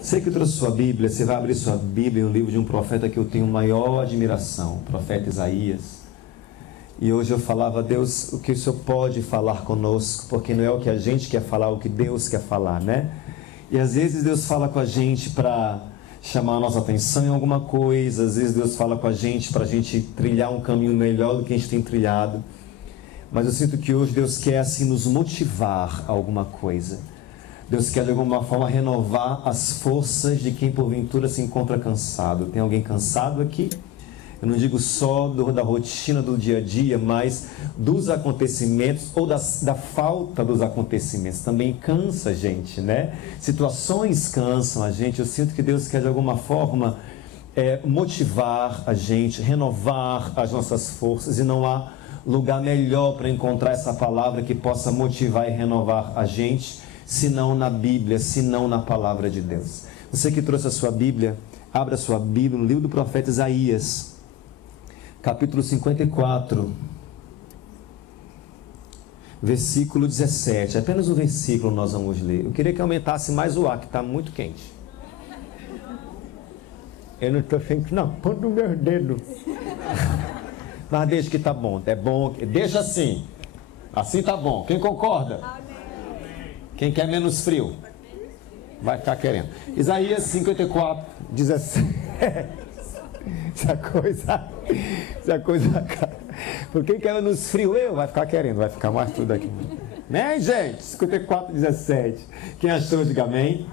Você que trouxe sua Bíblia, você vai abrir sua Bíblia no livro de um profeta que eu tenho maior admiração, o profeta Isaías. E hoje eu falava, Deus, o que o Senhor pode falar conosco, porque não é o que a gente quer falar, é o que Deus quer falar, né? E às vezes Deus fala com a gente para chamar a nossa atenção em alguma coisa, às vezes Deus fala com a gente para a gente trilhar um caminho melhor do que a gente tem trilhado. Mas eu sinto que hoje Deus quer assim nos motivar a alguma coisa. Deus quer de alguma forma renovar as forças de quem porventura se encontra cansado. Tem alguém cansado aqui? Eu não digo só da rotina do dia a dia, mas dos acontecimentos ou da falta dos acontecimentos. Também cansa a gente, né? Situações cansam a gente. Eu sinto que Deus quer de alguma forma motivar a gente, renovar as nossas forças, e não há lugar melhor para encontrar essa palavra que possa motivar e renovar a gente, senão na Bíblia, senão na palavra de Deus. Você que trouxe a sua Bíblia, abra a sua Bíblia no livro do profeta Isaías, capítulo 54, versículo 17. Apenas um versículo nós vamos ler. Eu queria que aumentasse mais o ar, que está muito quente. Eu não estou sentindo, não. Põe no meu dedo. Mas deixa que está bom. É bom. Deixa assim. Assim está bom. Quem concorda? Quem quer menos frio? Vai ficar querendo. Isaías 54, 17. Essa coisa. Por quem quer menos frio? Vai ficar querendo. Vai ficar mais tudo aqui. Né, gente? 54, 17. Quem achou, diga amém.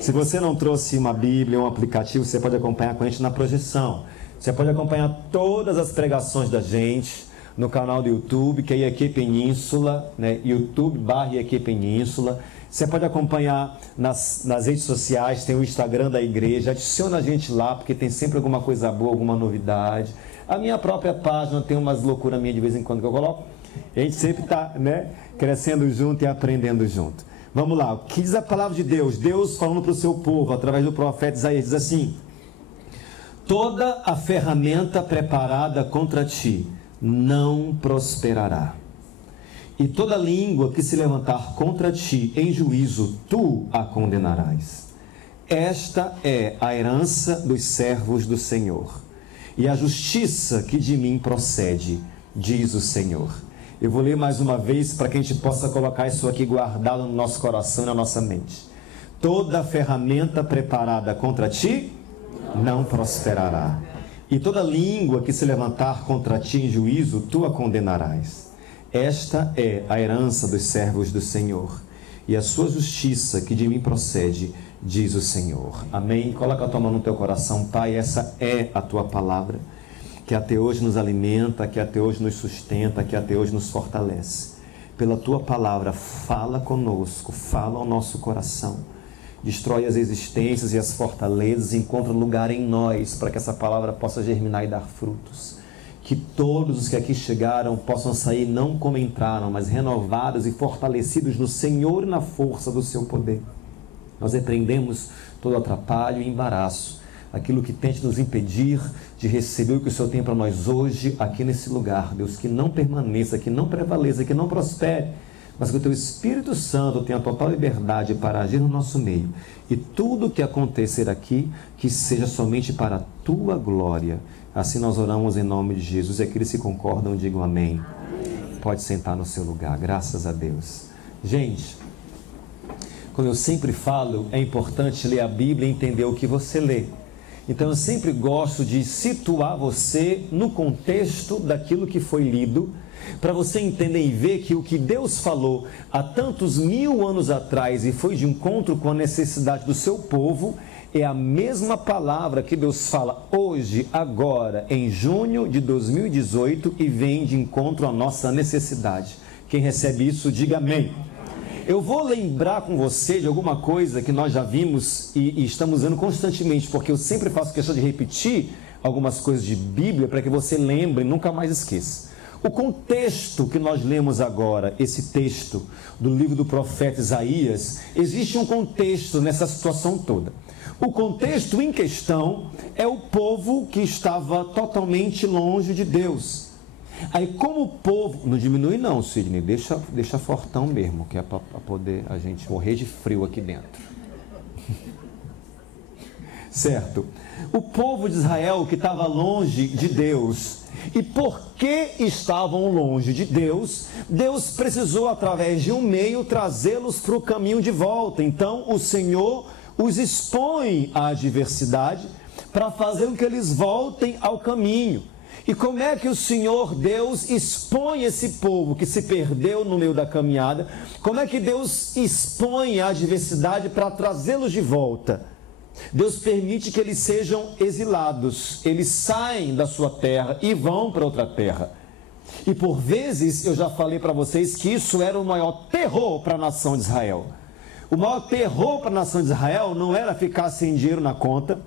Se você não trouxe uma Bíblia, um aplicativo, você pode acompanhar com a gente na projeção. Você pode acompanhar todas as pregações da gente no canal do YouTube, que é IEQ Península, né? YouTube/IEQ Península. Você pode acompanhar nas redes sociais, tem o Instagram da igreja, adiciona a gente lá, porque tem sempre alguma coisa boa, alguma novidade. A minha própria página tem umas loucuras minhas de vez em quando que eu coloco. A gente sempre está, né, crescendo junto e aprendendo junto. Vamos lá, o que diz a palavra de Deus? Deus falando para o seu povo, através do profeta Isaías, diz assim: toda a ferramenta preparada contra ti não prosperará. E toda língua que se levantar contra ti em juízo, tu a condenarás. Esta é a herança dos servos do Senhor, e a justiça que de mim procede, diz o Senhor. Eu vou ler mais uma vez para que a gente possa colocar isso aqui guardado no nosso coração e na nossa mente. Toda ferramenta preparada contra ti não prosperará. E toda língua que se levantar contra ti em juízo, tu a condenarás. Esta é a herança dos servos do Senhor, e a sua justiça que de mim procede, diz o Senhor. Amém? Coloca a tua mão no teu coração, Pai, essa é a tua palavra, que até hoje nos alimenta, que até hoje nos sustenta, que até hoje nos fortalece. Pela tua palavra, fala conosco, fala ao nosso coração, destrói as existências e as fortalezas, encontra lugar em nós, para que essa palavra possa germinar e dar frutos. Que todos os que aqui chegaram possam sair não como entraram, mas renovados e fortalecidos no Senhor e na força do seu poder. Nós repreendemos todo atrapalho e embaraço, aquilo que tente nos impedir de receber o que o Senhor tem para nós hoje aqui nesse lugar. Deus, que não permaneça, que não prevaleça, que não prospere, mas que o teu Espírito Santo tenha total liberdade para agir no nosso meio. E tudo o que acontecer aqui, que seja somente para a tua glória. Assim nós oramos em nome de Jesus. E aqueles que concordam, digam amém. Pode sentar no seu lugar, graças a Deus. Gente, como eu sempre falo, é importante ler a Bíblia e entender o que você lê. Então eu sempre gosto de situar você no contexto daquilo que foi lido, para você entender e ver que o que Deus falou há tantos 1000 anos atrás e foi de encontro com a necessidade do seu povo, é a mesma palavra que Deus fala hoje, agora, em junho de 2018, e vem de encontro à nossa necessidade. Quem recebe isso, diga amém. Eu vou lembrar com você de alguma coisa que nós já vimos e estamos vendo constantemente, porque eu sempre faço questão de repetir algumas coisas de Bíblia para que você lembre e nunca mais esqueça. O contexto que nós lemos agora, esse texto do livro do profeta Isaías, existe um contexto nessa situação toda. O contexto em questão é o povo que estava totalmente longe de Deus. Aí como o povo... Não diminui não, Sidney, deixa fortão mesmo, que é para poder a gente morrer de frio aqui dentro. certo? O povo de Israel que estava longe de Deus. E porque estavam longe de Deus, Deus precisou, através de um meio, trazê-los para o caminho de volta. Então, o Senhor os expõe à adversidade para fazer com que eles voltem ao caminho. E como é que o Senhor Deus expõe esse povo que se perdeu no meio da caminhada? Como é que Deus expõe a adversidade para trazê-los de volta? Deus permite que eles sejam exilados, eles saem da sua terra e vão para outra terra. E por vezes, eu já falei para vocês que isso era o maior terror para a nação de Israel. O maior terror para a nação de Israel não era ficar sem dinheiro na conta,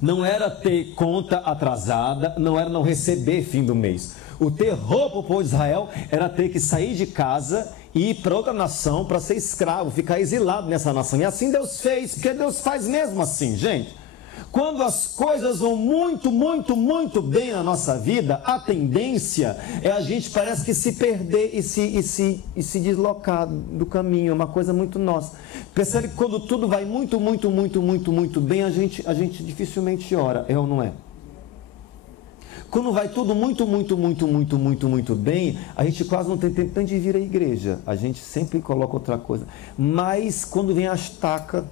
não era ter conta atrasada, não era não receber fim do mês. O terror para o povo de Israel era ter que sair de casa e ir para outra nação para ser escravo, ficar exilado nessa nação. E assim Deus fez, porque Deus faz mesmo assim, gente. Quando as coisas vão muito, muito, muito bem na nossa vida, a tendência é a gente parece que se perder e se deslocar do caminho, é uma coisa muito nossa. Percebe que quando tudo vai muito, muito, muito, muito, muito bem, a gente dificilmente ora, é ou não é? Quando vai tudo muito, muito, muito, muito, muito, muito bem, a gente quase não tem tempo de vir à igreja. A gente sempre coloca outra coisa. Mas quando vem a estaca,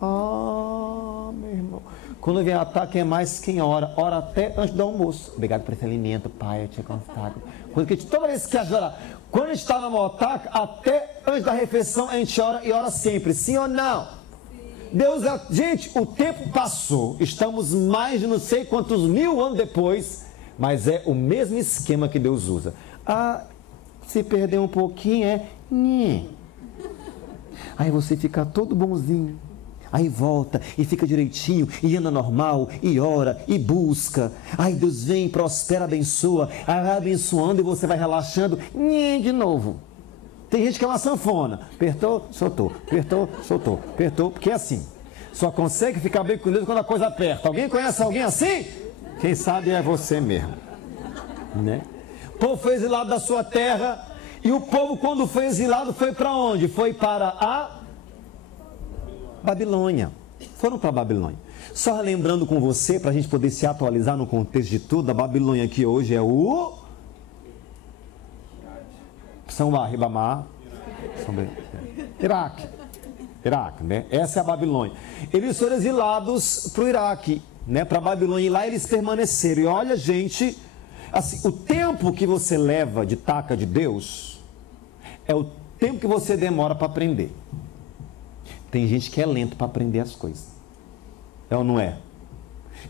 meu irmão, quando vem a estaca é mais quem ora. Ora até antes do almoço. Obrigado por esse alimento, pai, eu te constato. Toda vez que a gente ora, quando a gente está na motaca, até antes da refeição a gente ora e ora sempre. Sim ou não? Deus, gente, o tempo passou, estamos mais de não sei quantos mil anos depois, mas é o mesmo esquema que Deus usa. Se perder um pouquinho aí você fica todo bonzinho, aí volta e fica direitinho, e anda normal, e ora, e busca, aí Deus vem, prospera, abençoa, aí vai abençoando e você vai relaxando, de novo. Tem gente que é uma sanfona, apertou, soltou, apertou, soltou, apertou, porque é assim, só consegue ficar bem com Deus quando a coisa aperta. Alguém conhece alguém assim? Quem sabe é você mesmo, né? O povo foi exilado da sua terra, e o povo quando foi exilado foi para onde? Foi para a Babilônia, foram para a Babilônia. Só lembrando com você, para a gente poder se atualizar no contexto de tudo, a Babilônia aqui hoje é o São Ribamar, Iraque, né? Essa é a Babilônia. Eles foram exilados para o Iraque, né? Para a Babilônia, e lá eles permaneceram. E olha, gente, assim, o tempo que você leva de taca de Deus é o tempo que você demora para aprender. Tem gente que é lento para aprender as coisas. É ou não é?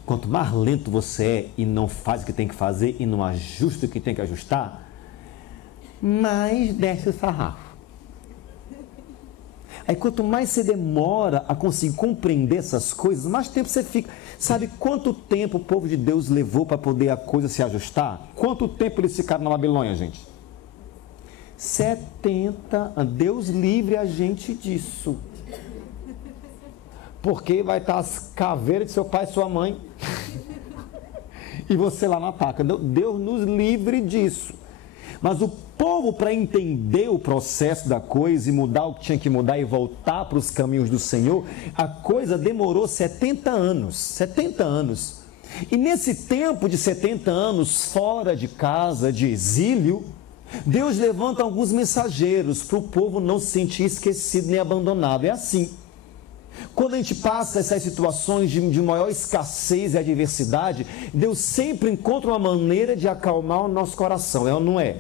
Quanto mais lento você é e não faz o que tem que fazer e não ajusta o que tem que ajustar, mais desce o sarrafo. Aí quanto mais você demora a conseguir compreender essas coisas, mais tempo você fica. Sabe quanto tempo o povo de Deus levou para poder a coisa se ajustar? Quanto tempo eles ficaram na Babilônia, gente? 70 anos. Deus livre a gente disso. Porque vai estar as caveiras de seu pai e sua mãe. E você lá na taca. Deus nos livre disso. Mas o povo, para entender o processo da coisa e mudar o que tinha que mudar e voltar para os caminhos do Senhor, a coisa demorou 70 anos. 70 anos. E nesse tempo de 70 anos, fora de casa, de exílio, Deus levanta alguns mensageiros para o povo não se sentir esquecido nem abandonado. É assim. Quando a gente passa essas situações de maior escassez e adversidade, Deus sempre encontra uma maneira de acalmar o nosso coração, é ou não é?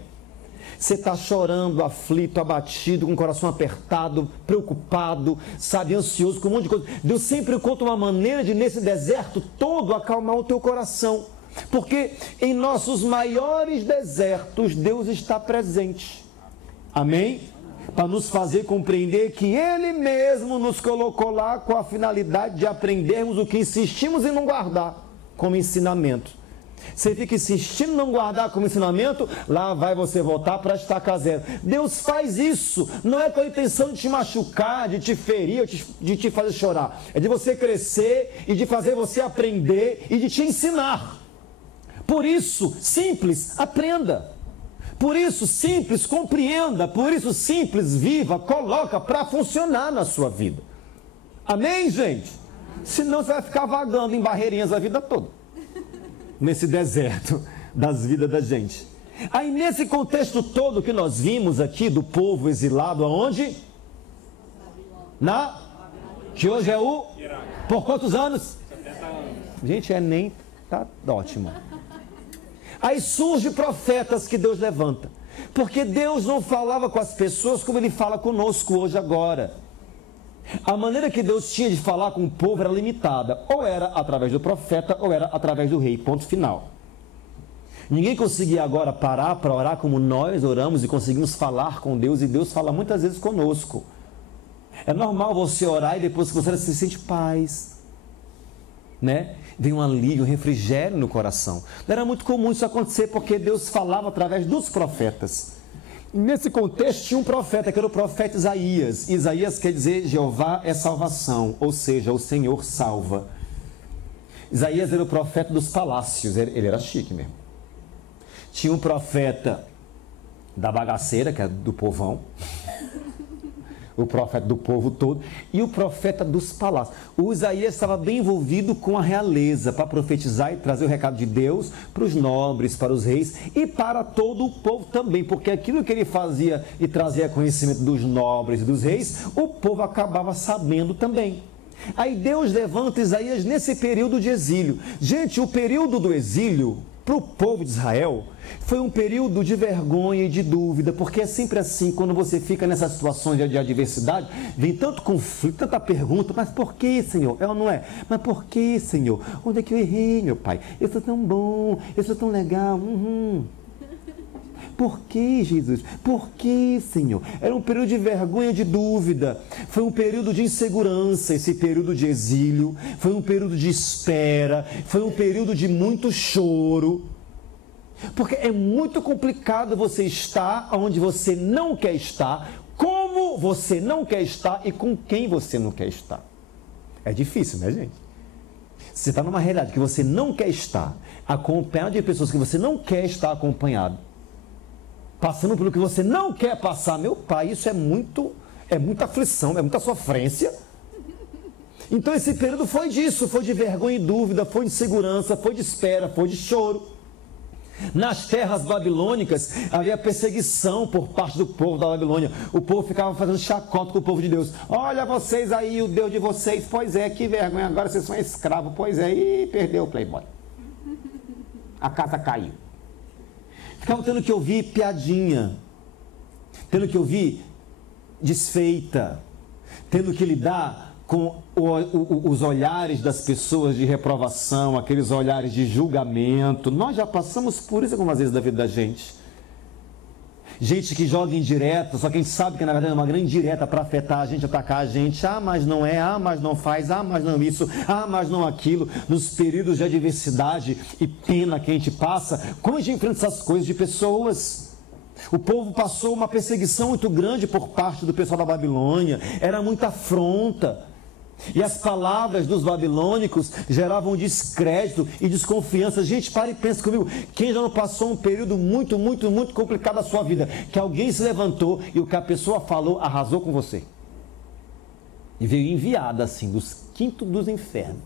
Você está chorando, aflito, abatido, com o coração apertado, preocupado, sabe, ansioso, com um monte de coisa. Deus sempre encontra uma maneira de, nesse deserto todo, acalmar o teu coração. Porque em nossos maiores desertos, Deus está presente. Amém? Para nos fazer compreender que Ele mesmo nos colocou lá com a finalidade de aprendermos o que insistimos em não guardar como ensinamento. Você fica insistindo em não guardar como ensinamento, lá vai você voltar para estaca zero. Deus faz isso, não é com a intenção de te machucar, de te ferir, de te fazer chorar. É de você crescer e de fazer você aprender e de te ensinar. Por isso, simples, aprenda. Por isso, simples, compreenda. Por isso, simples, viva, coloca para funcionar na sua vida. Amém, gente? Senão você vai ficar vagando em barreirinhas a vida toda. Nesse deserto das vidas da gente. Aí nesse contexto todo que nós vimos aqui do povo exilado aonde? Que hoje é o... Por quantos anos? 70 anos. Gente, nem tá ótimo. Aí surgem profetas que Deus levanta. Porque Deus não falava com as pessoas como Ele fala conosco hoje agora. A maneira que Deus tinha de falar com o povo era limitada. Ou era através do profeta, ou era através do rei. Ponto final. Ninguém conseguia agora parar para orar como nós oramos e conseguimos falar com Deus. E Deus fala muitas vezes conosco. É normal você orar e depois que você se sente paz. Né? Vem um alívio, um refrigério no coração. Não era muito comum isso acontecer porque Deus falava através dos profetas. Nesse contexto tinha um profeta, que era o profeta Isaías. Isaías quer dizer Jeová é salvação, ou seja, o Senhor salva. Isaías era o profeta dos palácios, ele era chique mesmo. Tinha um profeta da bagaceira, que é do povão. O profeta do povo todo, e o profeta dos palácios. O Isaías estava bem envolvido com a realeza, para profetizar e trazer o recado de Deus para os nobres, para os reis e para todo o povo também, porque aquilo que ele fazia e trazia conhecimento dos nobres e dos reis, o povo acabava sabendo também. Aí Deus levanta Isaías nesse período de exílio. Gente, o período do exílio, para o povo de Israel, foi um período de vergonha e de dúvida, porque é sempre assim, quando você fica nessas situações de adversidade, vem tanto conflito, tanta pergunta, mas por que, Senhor? É ou não é? Mas por que, Senhor? Onde é que eu errei, meu Pai? Eu sou tão bom, eu sou tão legal. Por que, Jesus? Por que, Senhor? Era um período de vergonha e de dúvida. Foi um período de insegurança, esse período de exílio. Foi um período de espera. Foi um período de muito choro. Porque é muito complicado você estar onde você não quer estar, como você não quer estar e com quem você não quer estar. É difícil, né, gente? Você está numa realidade que você não quer estar, acompanhado de pessoas que você não quer estar acompanhado, passando pelo que você não quer passar, meu pai, isso é muita aflição, é muita sofrência. Então esse período foi disso, foi de vergonha e dúvida, foi de insegurança, foi de espera, foi de choro. Nas terras babilônicas havia perseguição por parte do povo da Babilônia. O povo ficava fazendo chacota com o povo de Deus. Olha vocês aí, o Deus de vocês. Pois é, que vergonha, agora vocês são escravos. Pois é, e perdeu o playboy. A casa caiu. Ficavam tendo que ouvir piadinha, tendo que ouvir desfeita, tendo que lidar com os olhares das pessoas de reprovação, aqueles olhares de julgamento. Nós já passamos por isso algumas vezes da vida da gente. Gente que joga indireta, só que a gente sabe que na verdade é uma grande indireta para afetar a gente, atacar a gente. Ah, mas não é, ah, mas não faz, ah, mas não isso, ah, mas não aquilo. Nos períodos de adversidade e pena que a gente passa, como a gente enfrenta essas coisas de pessoas? O povo passou uma perseguição muito grande por parte do pessoal da Babilônia, era muita afronta. E as palavras dos babilônicos geravam descrédito e desconfiança. Gente, pare e pense comigo. Quem já não passou um período muito complicado da sua vida? Que alguém se levantou e o que a pessoa falou arrasou com você. E veio enviada assim, dos quintos dos infernos.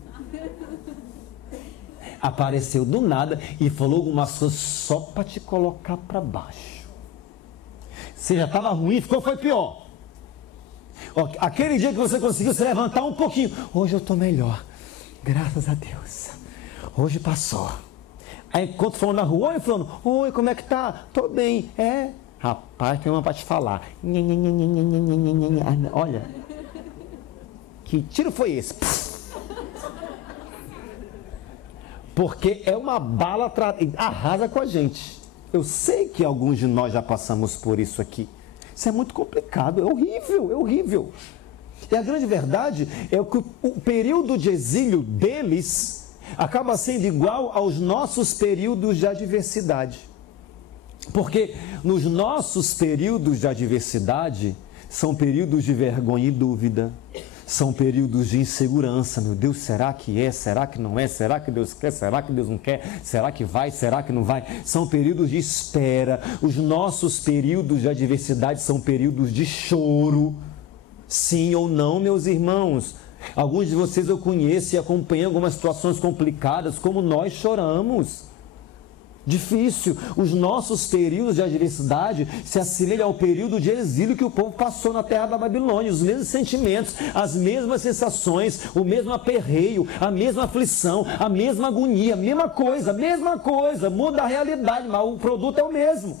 Apareceu do nada e falou algumas coisas só para te colocar para baixo. Você já estava ruim, foi pior. Aquele dia que você conseguiu se levantar um pouquinho, hoje eu estou melhor, graças a Deus, hoje passou. Aí enquanto falando na rua, oi falando, oi, como é que tá? Tô bem. Rapaz, tem uma para te falar. Olha, que tiro foi esse? Porque é uma bala, arrasa com a gente. Eu sei que alguns de nós já passamos por isso aqui. Isso é muito complicado, é horrível, é horrível. E a grande verdade é que o período de exílio deles acaba sendo igual aos nossos períodos de adversidade. Porque nos nossos períodos de adversidade são períodos de vergonha e dúvida. São períodos de insegurança. Meu Deus, será que é? Será que não é? Será que Deus quer? Será que Deus não quer? Será que vai? Será que não vai? São períodos de espera. Os nossos períodos de adversidade são períodos de choro. Sim ou não, meus irmãos? Alguns de vocês eu conheço e acompanhei algumas situações complicadas, como nós choramos. Difícil. Os nossos períodos de adversidade se assemelham ao período de exílio que o povo passou na terra da Babilônia. Os mesmos sentimentos, as mesmas sensações, o mesmo aperreio, a mesma aflição, a mesma agonia, mesma coisa. Muda a realidade, mas o produto é o mesmo.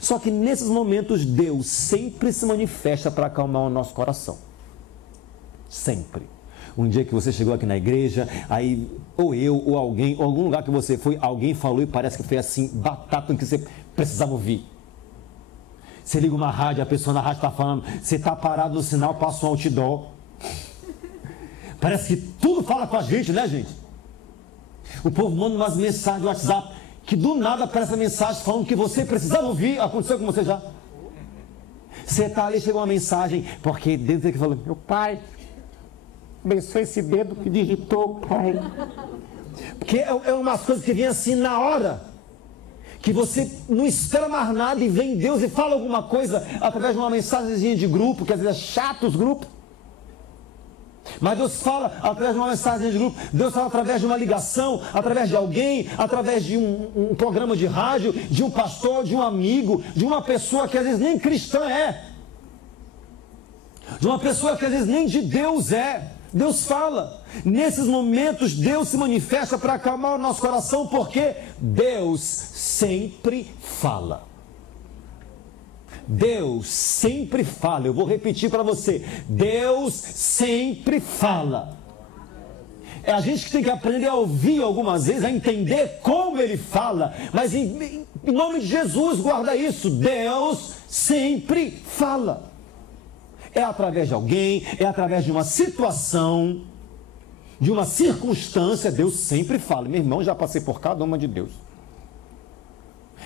Só que nesses momentos Deus sempre se manifesta para acalmar o nosso coração. Sempre. Um dia que você chegou aqui na igreja, aí ou eu, ou alguém, ou algum lugar que você foi, alguém falou e parece que foi assim, batata que você precisava ouvir. Você liga uma rádio, a pessoa na rádio está falando, você está parado no sinal, passa um outdoor. Parece que tudo fala com a gente, né, gente? O povo manda umas mensagens no WhatsApp, que do nada aparece a mensagem falando que você precisava ouvir. Aconteceu com você já? Você está ali, chegou uma mensagem, porque Deus é que falou, meu pai, abençoe esse dedo que digitou, pai. Porque é umas coisas que vem assim na hora, que você não espera mais nada e vem Deus e fala alguma coisa através de uma mensagenzinha de grupo, que às vezes é chato os grupos. Mas Deus fala através de uma mensagem de grupo, Deus fala através de uma ligação, através de alguém, através de um programa de rádio, de um pastor, de um amigo, de uma pessoa que às vezes nem cristã é, de uma pessoa que às vezes nem de Deus é. Deus fala. Nesses momentos Deus se manifesta para acalmar o nosso coração, porque Deus sempre fala. Deus sempre fala. Eu vou repetir para você. Deus sempre fala. É a gente que tem que aprender a ouvir algumas vezes, a entender como Ele fala. Mas em nome de Jesus, guarda isso. Deus sempre fala. É através de alguém, é através de uma situação, de uma circunstância, Deus sempre fala. Meu irmão, já passei por cada uma de Deus.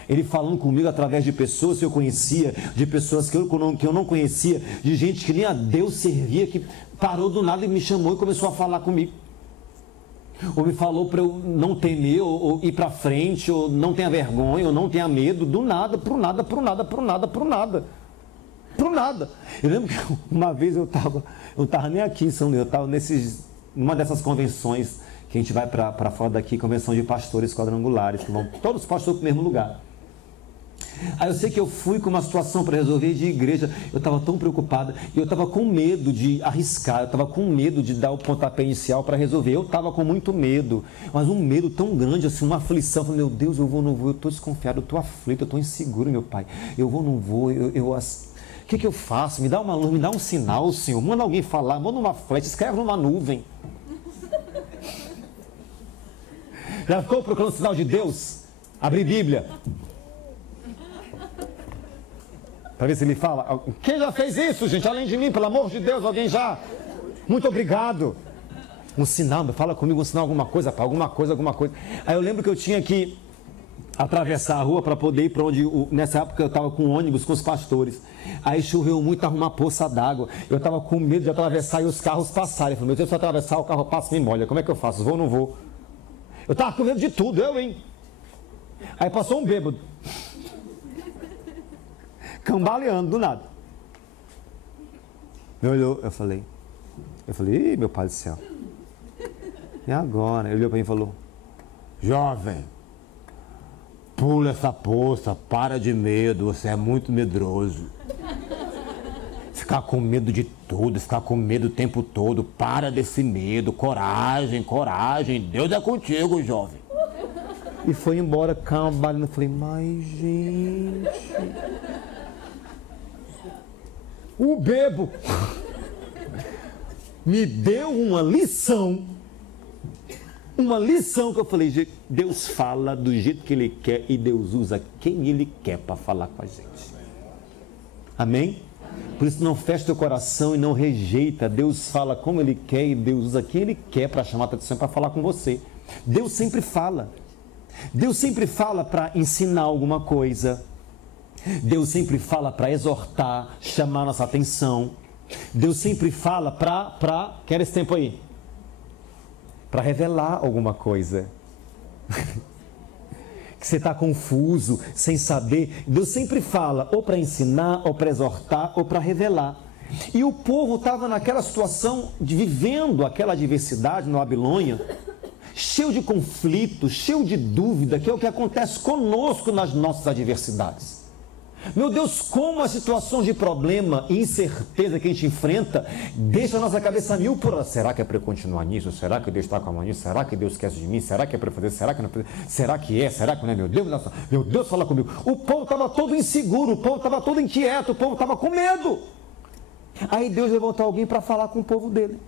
Ele falando comigo através de pessoas que eu conhecia, de pessoas que eu não conhecia, de gente que nem a Deus servia, que parou do nada e me chamou e começou a falar comigo. Ou me falou para eu não temer, ou ir para frente, ou não tenha vergonha, ou não tenha medo, do nada, pro nada. Eu lembro que uma vez eu estava nem aqui em São Luís, eu estava numa dessas convenções que a gente vai para fora daqui, convenção de pastores quadrangulares, que vão todos os pastores para o mesmo lugar. Aí eu sei que eu fui com uma situação para resolver de igreja, eu estava tão preocupada, e eu estava com medo de arriscar, eu estava com medo de dar o pontapé inicial para resolver, eu estava com muito medo, mas um medo tão grande, assim, uma aflição, eu falei, meu Deus, eu vou, não vou, eu estou desconfiado, eu estou aflito, eu estou inseguro, meu pai, eu vou, não vou, o que eu faço? Me dá uma luz, me dá um sinal, Senhor. Manda alguém falar, manda uma flecha, escreve numa nuvem. Já ficou procurando o sinal de Deus? Abrir Bíblia. Para ver se ele fala. Quem já fez isso, gente? Além de mim, pelo amor de Deus, alguém já? Muito obrigado. Um sinal, fala comigo um sinal, alguma coisa. Aí eu lembro que eu tinha que atravessar a rua para poder ir para onde, nessa época eu estava com um ônibus com os pastores, aí choveu muito, estava uma poça d'água, eu estava com medo de atravessar e os carros passarem, eu falei, meu Deus, se eu atravessar o carro passa e me molha, como é que eu faço, vou ou não vou? Eu estava com medo de tudo, aí passou um bêbado, cambaleando do nada, me olhou, eu falei, ih, meu pai do céu, e agora? Ele olhou para mim e falou, jovem, pula essa poça, para de medo, você é muito medroso. Ficar com medo de tudo, ficar com medo o tempo todo, para desse medo, coragem, Deus é contigo, jovem. E foi embora, calma, eu falei, mas gente... O bebo me deu uma lição que eu falei, Deus fala do jeito que Ele quer e Deus usa quem Ele quer para falar com a gente. Amém? Por isso não fecha teu coração e não rejeita. Deus fala como Ele quer e Deus usa quem Ele quer para chamar a atenção, para falar com você. Deus sempre fala. Deus sempre fala para ensinar alguma coisa. Deus sempre fala para exortar, chamar nossa atenção. Deus sempre fala para... Quer esse tempo aí? Para revelar alguma coisa. Que você está confuso, sem saber. Deus sempre fala, ou para ensinar, ou para exortar, ou para revelar. E o povo estava naquela situação, vivendo aquela adversidade na Babilônia, cheio de conflitos, cheio de dúvida, que é o que acontece conosco nas nossas adversidades. Meu Deus, como as situações de problema e incerteza que a gente enfrenta deixa a nossa cabeça mil por hora. Será que é para eu continuar nisso? Será que Deus está com a mão nisso? Será que Deus esquece de mim? Será que é para eu fazer? Será que não é para fazer? Será que é? Será que não é? Meu Deus, fala comigo. O povo estava todo inseguro, o povo estava todo inquieto, o povo estava com medo. Aí Deus levantou alguém para falar com o povo dele.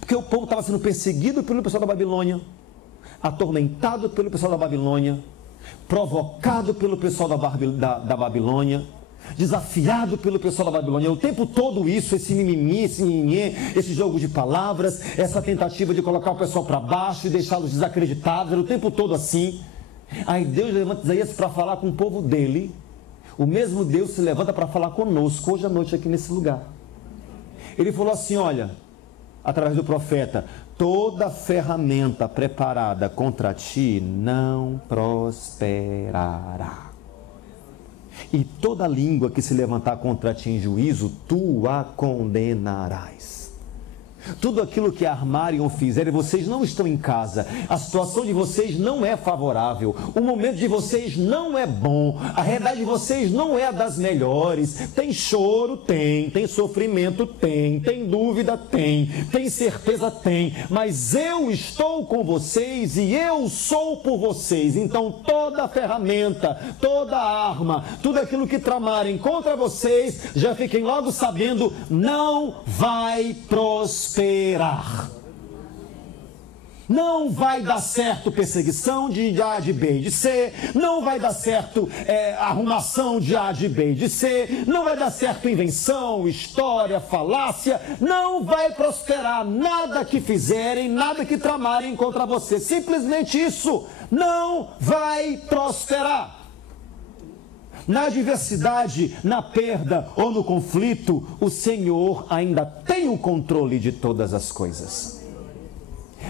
Porque o povo estava sendo perseguido pelo pessoal da Babilônia, atormentado pelo pessoal da Babilônia, provocado pelo pessoal da Babilônia, desafiado pelo pessoal da Babilônia. O tempo todo isso, esse mimimi, esse nhenhê, esse jogo de palavras, essa tentativa de colocar o pessoal para baixo e deixá-los desacreditados, era o tempo todo assim. Aí Deus levanta Isaías para falar com o povo dele. O mesmo Deus se levanta para falar conosco hoje à noite aqui nesse lugar. Ele falou assim, olha, através do profeta: toda ferramenta preparada contra ti não prosperará. E toda língua que se levantar contra ti em juízo, tu a condenarás. Tudo aquilo que armarem ou fizerem, vocês não estão em casa, a situação de vocês não é favorável, o momento de vocês não é bom, a realidade de vocês não é a das melhores. Tem choro? Tem sofrimento? Tem dúvida? Tem certeza? Tem, mas eu estou com vocês e eu sou por vocês. Então toda ferramenta, toda arma, tudo aquilo que tramarem contra vocês, já fiquem logo sabendo, não vai prosperar. Não vai dar certo perseguição de A, de B e de C, não vai dar certo arrumação de A, de B e de C, não vai dar certo invenção, história, falácia, não vai prosperar nada que fizerem, nada que tramarem contra você. Simplesmente isso, não vai prosperar. Na adversidade, na perda ou no conflito, o Senhor ainda tem o controle de todas as coisas.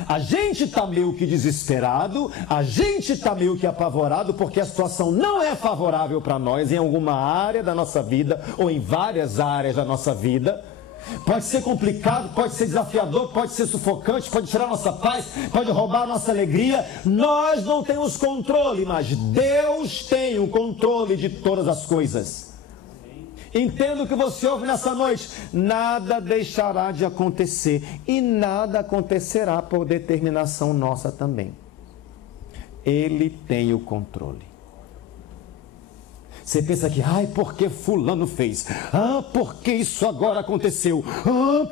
A gente está meio que desesperado, a gente está meio que apavorado, porque a situação não é favorável para nós em alguma área da nossa vida, ou em várias áreas da nossa vida. Pode ser complicado, pode ser desafiador, pode ser sufocante, pode tirar nossa paz, pode roubar nossa alegria. Nós não temos controle, mas Deus tem o controle de todas as coisas. Entenda o que você ouve nessa noite: nada deixará de acontecer e nada acontecerá por determinação nossa também. Ele tem o controle. Você pensa que, porque fulano fez? Porque isso agora aconteceu?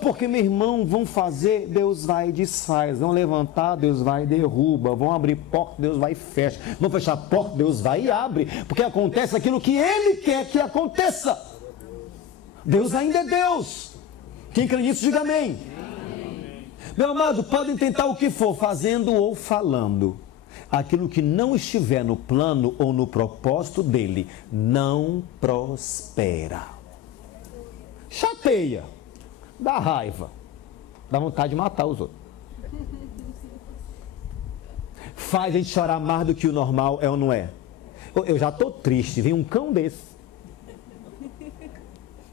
Porque meu irmão, vão fazer, Deus vai e desfaz. Vão levantar, Deus vai e derruba. Vão abrir porta, Deus vai e fecha. Vão fechar porta, Deus vai e abre. Porque acontece aquilo que Ele quer que aconteça. Deus ainda é Deus. Quem crê nisso, diga amém. Meu amado, podem tentar o que for, fazendo ou falando. Aquilo que não estiver no plano ou no propósito dele, não prospera. Chateia, dá raiva, dá vontade de matar os outros. Faz a gente chorar mais do que o normal, é ou não é? Eu já estou triste, vem um cão desse.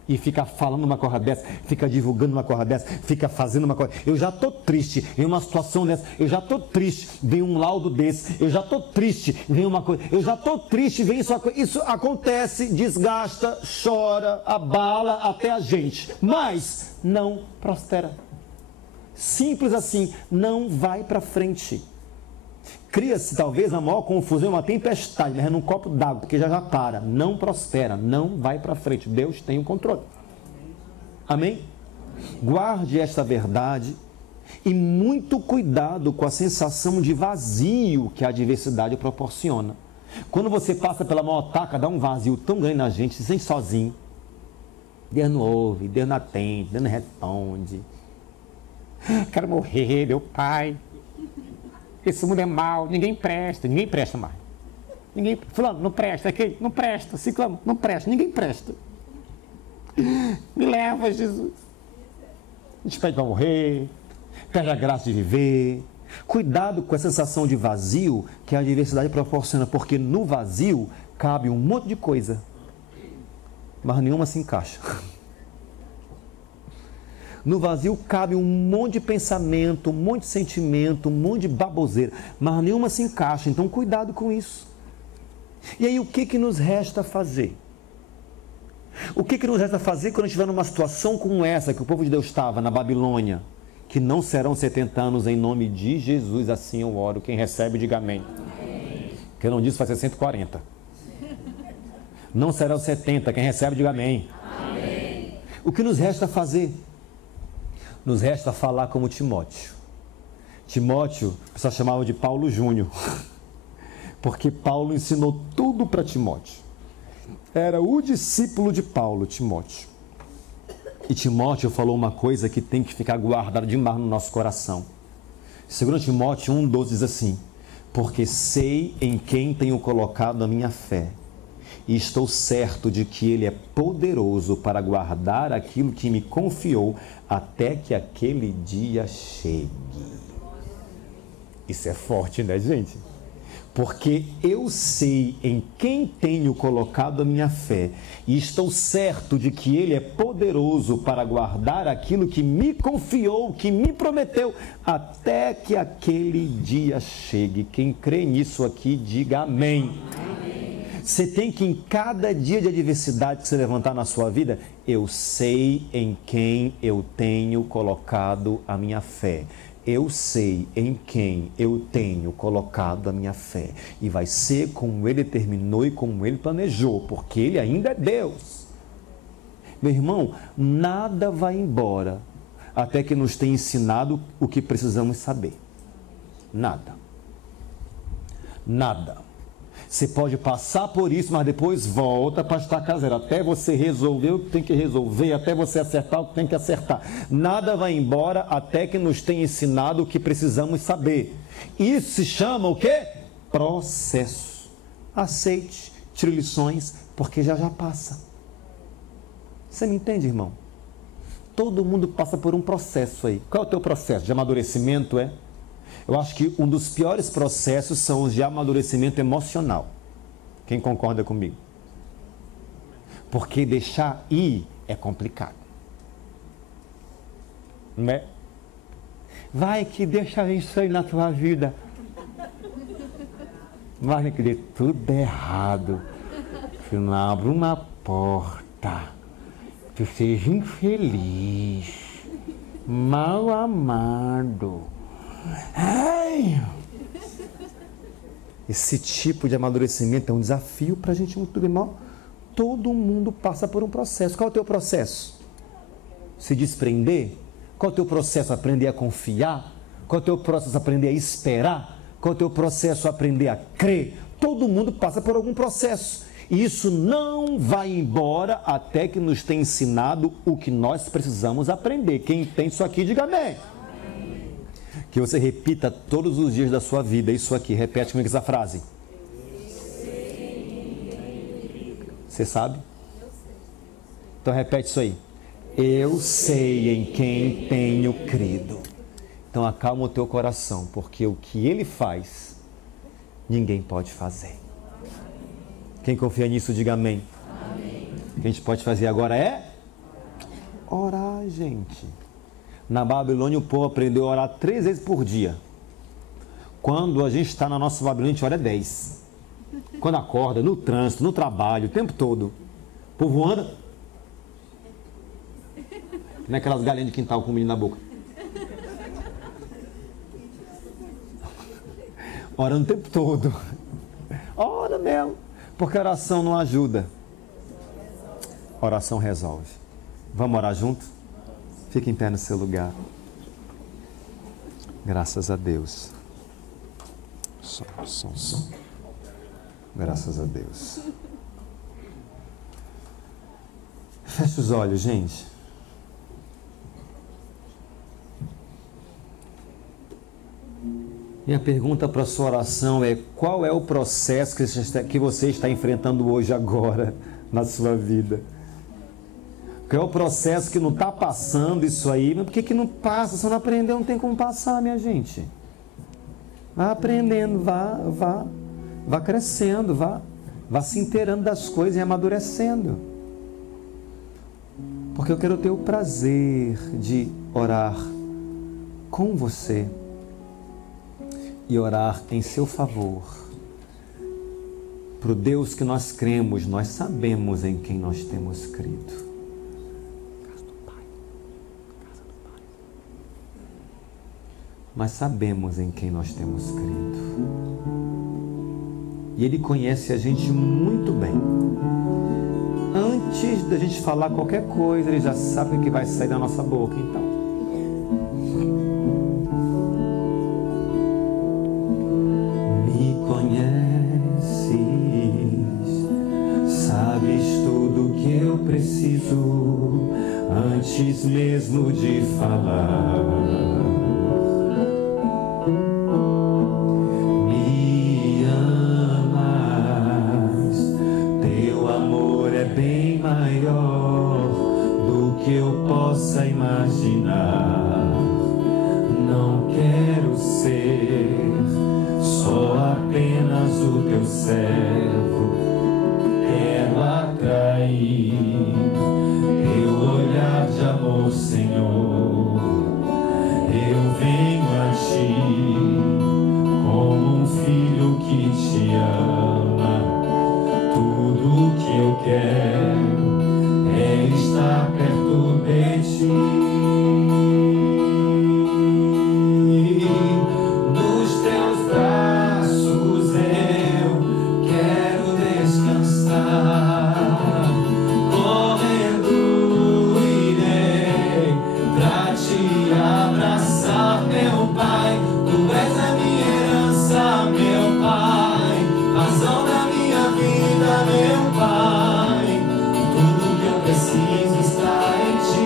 E fica falando uma coisa dessa, fica divulgando uma coisa dessa, fica fazendo uma coisa. Eu já estou triste em uma situação dessa, eu já estou triste, vem um laudo desse, eu já estou triste, vem uma coisa, eu já estou triste, vem isso. Isso acontece, desgasta, chora, abala até a gente, mas não prospera. Simples assim, não vai para frente. Cria-se talvez a maior confusão, uma tempestade, mas é num copo d'água, porque já para, não prospera, não vai para frente. Deus tem o controle. Amém? Guarde esta verdade e muito cuidado com a sensação de vazio que a adversidade proporciona. Quando você passa pela maior taca, dá um vazio tão grande na gente, se sente sozinho. Deus não ouve, Deus não atende, Deus não responde. Quero morrer, meu pai. Esse mundo é mau, ninguém presta mais. Fulano, não presta, aquele, não presta, ciclano, não presta, ninguém presta. Me leva, Jesus. A gente pede para morrer, pede a graça de viver. Cuidado com a sensação de vazio que a adversidade proporciona, porque no vazio cabe um monte de coisa, mas nenhuma se encaixa. No vazio cabe um monte de pensamento, um monte de sentimento, um monte de baboseira, mas nenhuma se encaixa, então cuidado com isso. E aí o que nos resta fazer? O que nos resta fazer quando estiver numa situação como essa que o povo de Deus estava na Babilônia? Que não serão 70 anos em nome de Jesus, assim eu oro. Quem recebe, diga amém. Quem não disse vai ser 140. Não serão 70, quem recebe, diga amém. Amém. O que nos resta fazer? Nos resta falar como Timóteo. Timóteo, o pessoal chamava de Paulo Júnior, porque Paulo ensinou tudo para Timóteo. Era o discípulo de Paulo, Timóteo. E Timóteo falou uma coisa que tem que ficar guardada demais no nosso coração. 2 Timóteo 1,12 diz assim: porque sei em quem tenho colocado a minha fé, e estou certo de que Ele é poderoso para guardar aquilo que me confiou até que aquele dia chegue. Isso é forte, né, gente? Porque eu sei em quem tenho colocado a minha fé, e estou certo de que Ele é poderoso para guardar aquilo que me confiou, que me prometeu, até que aquele dia chegue. Quem crê nisso aqui, diga amém. Amém. Você tem que, em cada dia de adversidade que você levantar na sua vida, eu sei em quem eu tenho colocado a minha fé. Eu sei em quem eu tenho colocado a minha fé. E vai ser como Ele determinou e como Ele planejou, porque Ele ainda é Deus. Meu irmão, nada vai embora até que nos tenha ensinado o que precisamos saber. Nada. Nada. Você pode passar por isso, mas depois volta para estacar zero. Até você resolver o que tem que resolver, até você acertar o que tem que acertar. Nada vai embora até que nos tenha ensinado o que precisamos saber. Isso se chama o quê? Processo. Aceite, tire lições, porque já passa. Você me entende, irmão? Todo mundo passa por um processo aí. Qual é o teu processo? De amadurecimento, é? Eu acho que um dos piores processos são os de amadurecimento emocional. Quem concorda comigo? Porque deixar ir é complicado. Não é? Vai que deixa isso aí na tua vida. Vai que dê tudo errado. Se não abre uma porta, tu seja infeliz, mal amado. Ai. Esse tipo de amadurecimento é um desafio para a gente muito bem mal. Todo mundo passa por um processo. Qual é o teu processo? Se desprender? Qual é o teu processo? Aprender a confiar? Qual é o teu processo? Aprender a esperar? Qual é o teu processo? Aprender a crer? Todo mundo passa por algum processo. E isso não vai embora até que nos tenha ensinado o que nós precisamos aprender. Quem tem isso aqui, diga amém. Que você repita todos os dias da sua vida isso aqui. Repete comigo essa frase. Você sabe? Então repete isso aí. Eu sei em quem tenho crido. Então acalma o teu coração, porque o que Ele faz, ninguém pode fazer. Quem confia nisso, diga amém. Amém. O que a gente pode fazer agora é orar, gente. Na Babilônia o povo aprendeu a orar 3 vezes por dia. Quando a gente está na nossa Babilônia, a gente ora 10. Quando acorda, no trânsito, no trabalho, o tempo todo. O povo anda. Não é aquelas galinhas de quintal com o milho na boca. Orando o tempo todo. Ora mesmo. Porque a oração não ajuda. A oração resolve. Vamos orar junto? Fique em pé no seu lugar. Graças a Deus. Som. Graças a Deus. Feche os olhos, gente. Minha pergunta para a sua oração é: qual é o processo que você está enfrentando hoje, agora, na sua vida? Qual é o processo que não está passando isso aí? Mas por que não passa? Se não aprendeu, não tem como passar, minha gente. Vá aprendendo, vá crescendo, vá se inteirando das coisas e amadurecendo. porque eu quero ter o prazer de orar com você e orar em seu favor. Para o Deus que nós cremos, nós sabemos em quem nós temos crido. Mas sabemos em quem nós temos crido. E Ele conhece a gente muito bem. Antes da gente falar qualquer coisa, Ele já sabe o que vai sair da nossa boca. Então, me conheces, sabes tudo o que eu preciso, antes mesmo de falar. Imaginar, não quero ser só apenas o teu servo, quero atrair teu olhar de amor, Senhor. Eu venho a ti como um filho que te ama. Tudo que eu quero é estar perto de ti. Nos teus braços eu quero descansar. Correndo irei pra te abraçar, meu Pai. Tu és a minha herança, meu Pai, razão da minha vida, meu Pai. Tudo que eu preciso está em ti.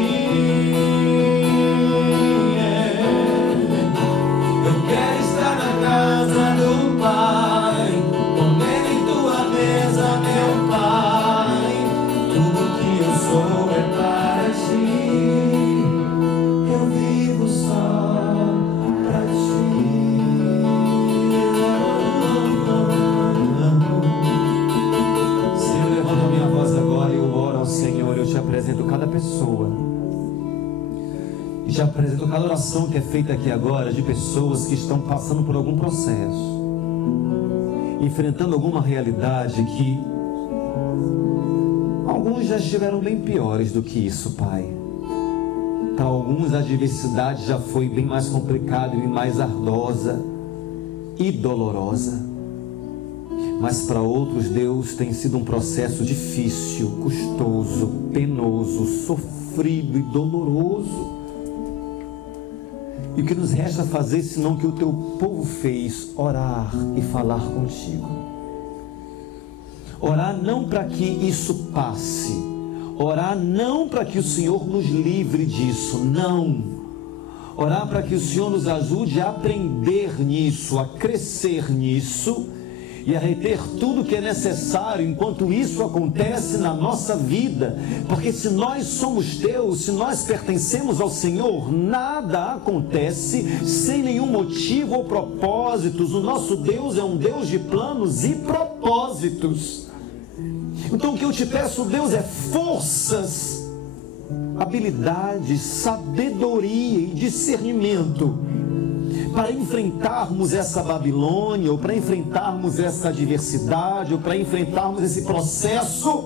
Eu quero estar na casa do Pai, comer em tua mesa, meu Pai. Tudo que eu sou é para ti. Eu vivo só para ti. Se eu levanto a minha voz agora e eu oro ao Senhor, eu te apresento cada pessoa. E te apresento cada oração que é feita aqui agora de pessoas que estão passando por algum processo, enfrentando alguma realidade que alguns já estiveram bem piores do que isso, Pai. Para alguns a adversidade já foi bem mais complicada e mais ardosa e dolorosa. Mas para outros, Deus, tem sido um processo difícil, custoso, penoso, sofrido e doloroso. E o que nos resta fazer, senão o que o teu povo fez, orar e falar contigo. Orar não para que isso passe, orar não para que o Senhor nos livre disso, não. Orar para que o Senhor nos ajude a aprender nisso, a crescer nisso e a reter tudo que é necessário enquanto isso acontece na nossa vida. Porque se nós somos teus, se nós pertencemos ao Senhor, nada acontece sem nenhum motivo ou propósitos. O nosso Deus é um Deus de planos e propósitos. Então o que eu te peço, Deus, é forças, habilidade, sabedoria e discernimento para enfrentarmos essa Babilônia, ou para enfrentarmos essa adversidade, ou para enfrentarmos esse processo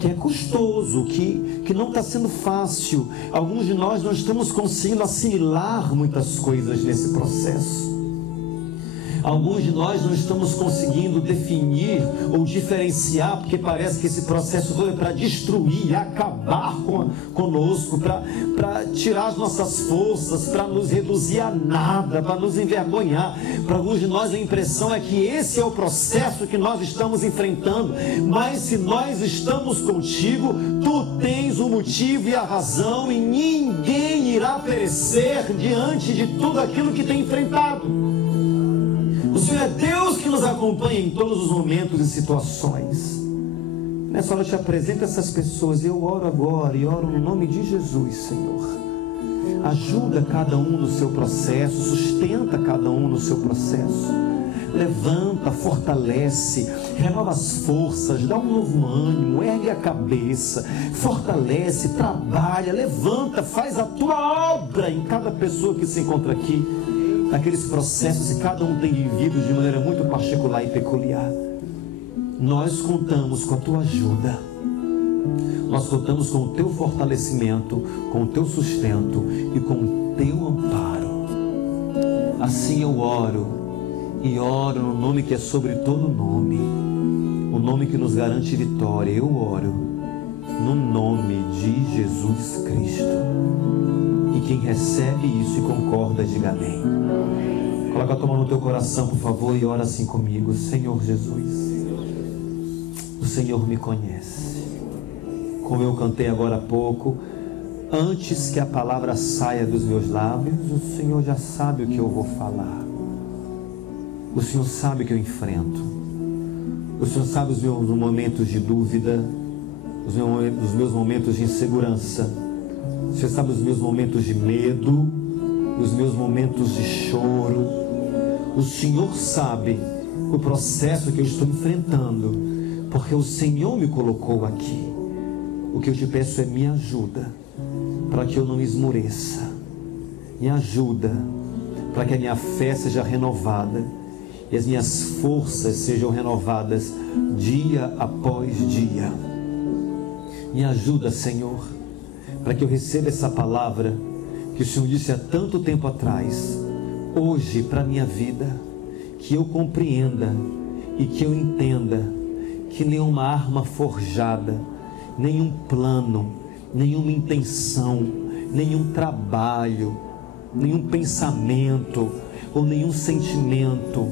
que é custoso, que não está sendo fácil. Alguns de nós não estamos conseguindo assimilar muitas coisas nesse processo. Alguns de nós não estamos conseguindo definir ou diferenciar, porque parece que esse processo todo é para destruir, acabar conosco, para tirar as nossas forças, para nos reduzir a nada, para nos envergonhar. Para alguns de nós a impressão é que esse é o processo que nós estamos enfrentando. Mas se nós estamos contigo, tu tens o motivo e a razão, e ninguém irá perecer diante de tudo aquilo que tem enfrentado. O Senhor é Deus que nos acompanha em todos os momentos e situações. Nessa hora eu te apresento essas pessoas. Eu oro agora e oro no nome de Jesus, Senhor. Ajuda cada um no seu processo, sustenta cada um no seu processo. Levanta, fortalece, renova as forças, dá um novo ânimo, ergue a cabeça, fortalece, trabalha, levanta, faz a tua obra em cada pessoa que se encontra aqui, naqueles processos que cada um tem vivido de maneira muito particular e peculiar. Nós contamos com a tua ajuda, nós contamos com o teu fortalecimento, com o teu sustento e com o teu amparo. Assim eu oro, e oro no nome que é sobre todo nome, o nome que nos garante vitória. Eu oro no nome de Jesus Cristo. E quem recebe isso e concorda, diga amém. Coloca a tua mão no teu coração, por favor, e ora assim comigo. Senhor Jesus, o Senhor me conhece. Como eu cantei agora há pouco, antes que a palavra saia dos meus lábios, o Senhor já sabe o que eu vou falar. O Senhor sabe o que eu enfrento. O Senhor sabe os meus momentos de dúvida, os meus momentos de insegurança. O Senhor sabe os meus momentos de medo, os meus momentos de choro. O Senhor sabe o processo que eu estou enfrentando, porque o Senhor me colocou aqui. O que eu te peço é me ajuda, para que eu não esmoreça. Me ajuda, para que a minha fé seja renovada e as minhas forças sejam renovadas dia após dia. Me ajuda, Senhor, para que eu receba essa palavra que o Senhor disse há tanto tempo atrás, hoje para a minha vida, que eu compreenda e que eu entenda que nenhuma arma forjada, nenhum plano, nenhuma intenção, nenhum trabalho, nenhum pensamento ou nenhum sentimento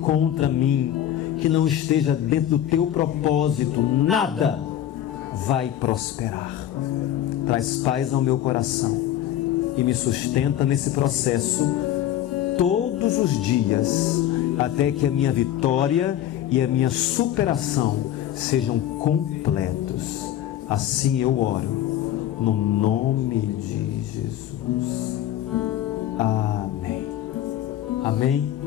contra mim que não esteja dentro do teu propósito, nada vai prosperar. Traz paz ao meu coração e me sustenta nesse processo todos os dias, até que a minha vitória e a minha superação sejam completos. Assim eu oro, no nome de Jesus. Amém. Amém.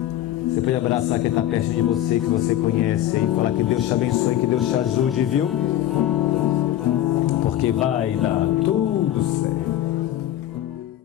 Você pode abraçar quem está perto de você, que você conhece, e falar que Deus te abençoe, que Deus te ajude, viu? Porque vai dar tudo